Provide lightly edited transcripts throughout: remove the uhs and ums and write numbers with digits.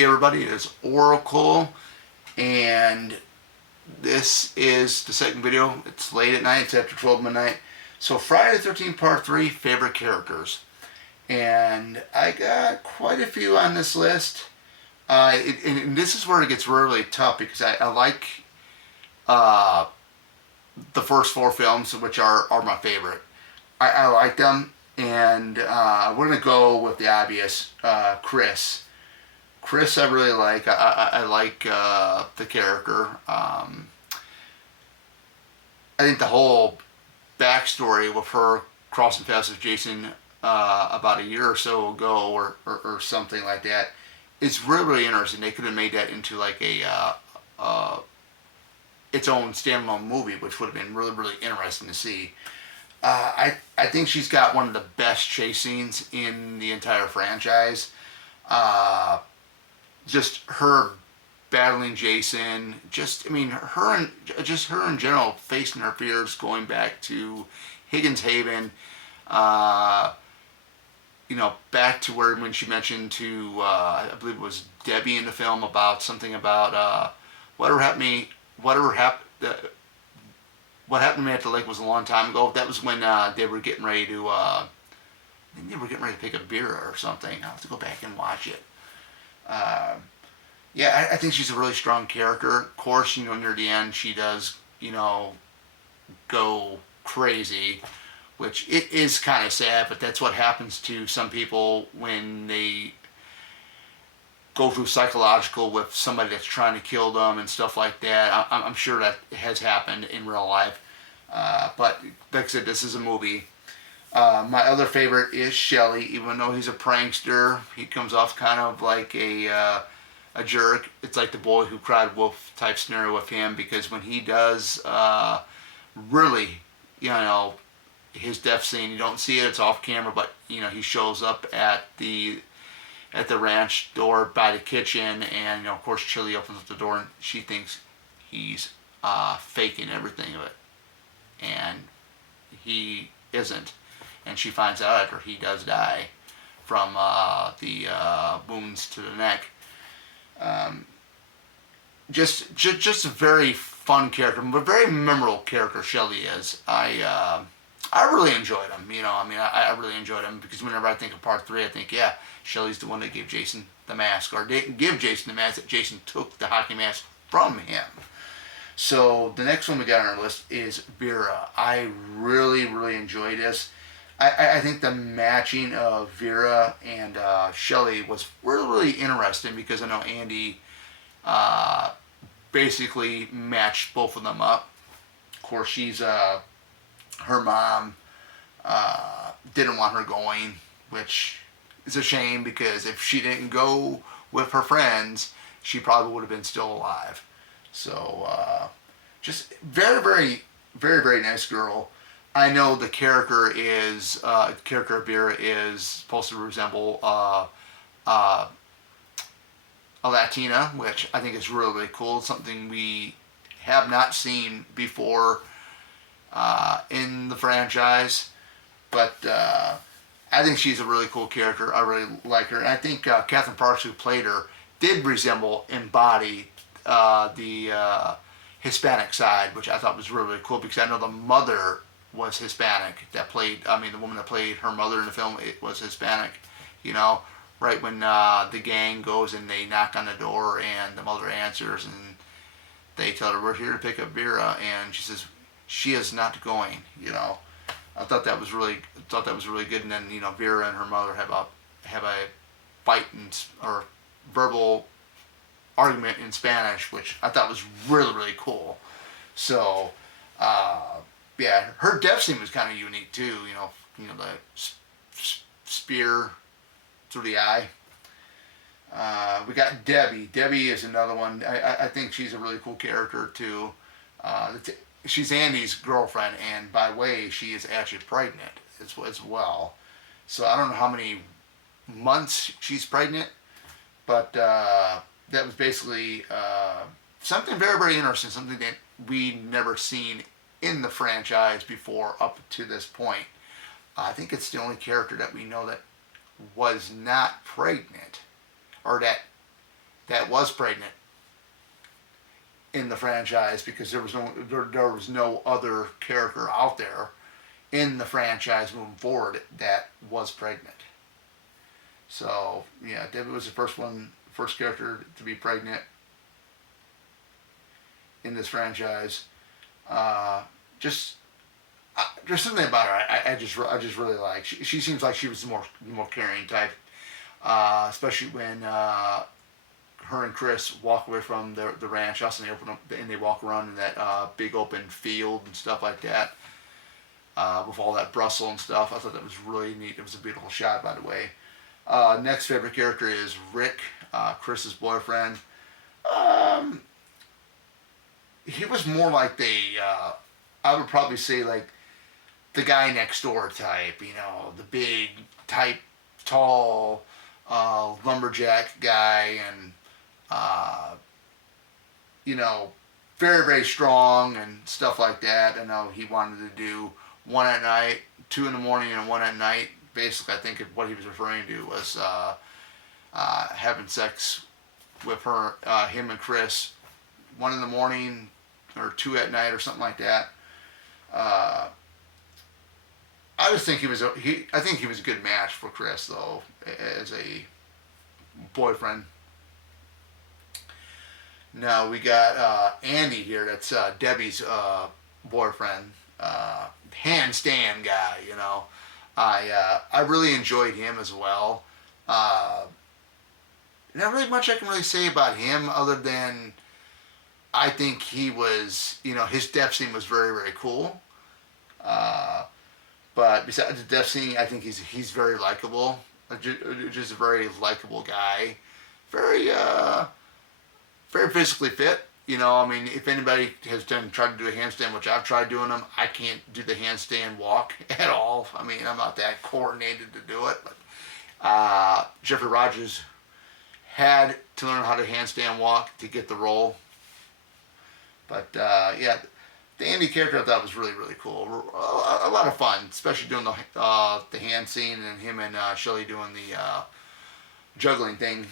Hey everybody, it's Oracle, and this is the second video. It's late at night, it's after 12 midnight. So Friday the 13th part 3, favorite characters. And I got quite a few on this list. And this is where it gets really tough because I like uh, the first 4 films, which are my favorite. I like them, and we're going to go with the obvious, Chris. Chris, I really like. I like the character. I think the whole backstory with her crossing paths with Jason about a year or so ago, or something like that, is really, really interesting. They could have made that into like a its own standalone movie, which would have been really, really interesting to see. I think she's got one of the best chase scenes in the entire franchise. Uh, just her battling Jason, her in general facing her fears, going back to Higgins Haven, uh, back to where when she mentioned to I believe it was Debbie in the film about something about whatever happened to me, whatever happened. What happened to me at the lake was a long time ago. That was when they were getting ready to. I think they were getting ready to pick a beer or something. I'll have to go back and watch it. Uh, Yeah, I think she's a really strong character. Of course, near the end, she does, go crazy, which it is kind of sad, but that's what happens to some people when they go through psychological with somebody that's trying to kill them and stuff like that. I'm sure that has happened in real life. But like I said, this is a movie. My other favorite is Shelly, even though he's a prankster. He comes off kind of like a jerk. It's like the boy who cried wolf type scenario with him, because when he does really, his death scene, you don't see it, it's off camera, but he shows up at the ranch door by the kitchen, and of course Chili opens up the door and she thinks he's faking everything of it, and he isn't, and she finds out after he does die from the wounds to the neck. Um, just a very fun character, but very memorable character. Shelly is. I really enjoyed him. I really enjoyed him because whenever I think of part 3, I think, yeah, Shelly's the one that gave Jason the mask, or didn't give Jason the mask. That Jason took the hockey mask from him. So the next one we got on our list is Vera. I really, really enjoyed this. I think the matching of Vera and Shelly was really, really interesting because I know Andy uh, basically matched both of them up. Of course, her mom didn't want her going, which is a shame because if she didn't go with her friends, she probably would have been still alive. So, just very, very, very, very nice girl. I know the character of Vera is supposed to resemble uh, a Latina, which I think is really, really cool. It's something we have not seen before in the franchise, but I think she's a really cool character. I really like her, and I think Catherine Parks, who played her, did embody the Hispanic side, which I thought was really, really cool because I know the mother was Hispanic. The woman that played her mother in the film, it was Hispanic. You know, right when the gang goes and they knock on the door and the mother answers and they tell her, "We're here to pick up Vera," and she says, "She is not going." I thought that was really good. And then Vera and her mother have a fight or verbal argument in Spanish, which I thought was really, really cool. So, yeah, her death scene was kind of unique too. The spear through the eye. We got Debbie. Debbie is another one. I think she's a really cool character too. She's Andy's girlfriend, and by way, she is actually pregnant as well. So I don't know how many months she's pregnant, but that was basically something very, very interesting, something that we never seen in the franchise before up to this point. I think it's the only character that we know that was not pregnant, or that that was pregnant in the franchise, because there was no other character out there in the franchise moving forward that was pregnant. So yeah, Debbie was the first character to be pregnant in this franchise. Just there's something about her I just really like. She seems like she was the more caring type, especially when her and Chris walk away from the ranch house and they open up and they walk around in that big open field and stuff like that, with all that Brussels and stuff. I thought that was really neat. It was a beautiful shot, by the way. Next favorite character is Rick, Chris's boyfriend. He was more like I would probably say like the guy next door type, the big type, tall, lumberjack guy, and very, very strong and stuff like that. I know he wanted to do one at night, 2 in the morning, and 1 at night. Basically, I think what he was referring to was having sex with him and Chris, 1 in the morning or 2 at night or something like that. I just think I think he was a good match for Chris, though, as a boyfriend. Now we got Andy here. That's Debbie's boyfriend, handstand guy. I really enjoyed him as well. Not really much I can really say about him other than I think he was, his death scene was very, very cool. But besides the death scene, I think he's very likable. Just a very likable guy. Very, very physically fit. If anybody has tried to do a handstand, which I've tried doing them, I can't do the handstand walk at all. I'm not that coordinated to do it. But Jeffrey Rogers had to learn how to handstand walk to get the role. But yeah, the Andy character I thought was really, really cool. A lot of fun, especially doing the hand scene and him and Shelley doing the juggling thing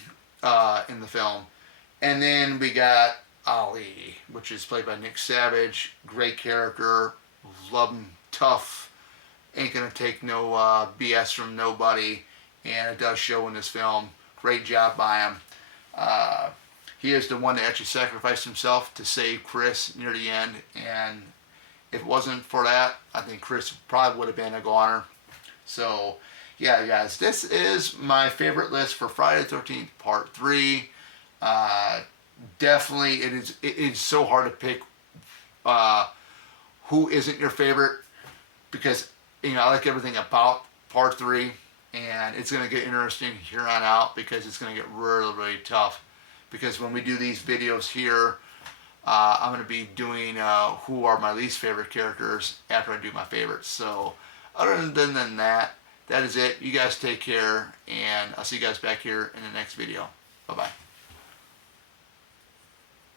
in the film. And then we got Ali, which is played by Nick Savage. Great character, love him, tough, ain't gonna take no BS from nobody, and it does show in this film. Great job by him. He is the one that actually sacrificed himself to save Chris near the end, and if it wasn't for that, I think Chris probably would have been a goner. So, yeah, guys, this is my favorite list for Friday the 13th, Part 3. Definitely, it is so hard to pick who isn't your favorite, because I like everything about Part 3, and it's going to get interesting here on out, because it's going to get really, really tough. Because when we do these videos here, I'm going to be doing who are my least favorite characters after I do my favorites. So other than that, that is it. You guys take care, and I'll see you guys back here in the next video. Bye-bye.